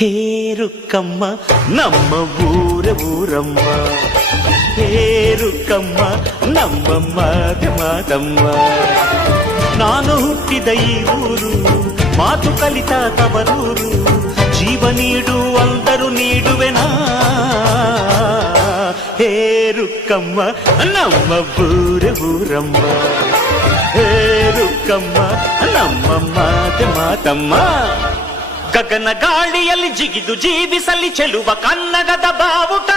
ಹೇರುಕ್ಕಮ್ಮ ನಮ್ಮ ಊರಮ್ಮ ಹೇರುಕ್ಕಮ್ಮ ನಮ್ಮ ಮಾತಮ್ಮ. ನಾನು ಹುಟ್ಟಿದ ಈ ಊರು ಮಾತು ಕಲಿತ ತವರೂರು, ಜೀವ ನೀಡು ಅಂದರು ನೀಡುವೆನಾ. ಹೇರುಕ್ಕಮ್ಮ ನಮ್ಮ ಊರಮ್ಮ ಹೇರುಕ್ಕಮ್ಮ ನಮ್ಮ ಮಾತಮ್ಮ. ಗಗನ ಗಾಳಿಯಲ್ಲಿ ಜಿಗಿದು ಜೀವಿಸಲಿ ಚೆಲುವ ಕನ್ನಡದ ಬಾವುಟ.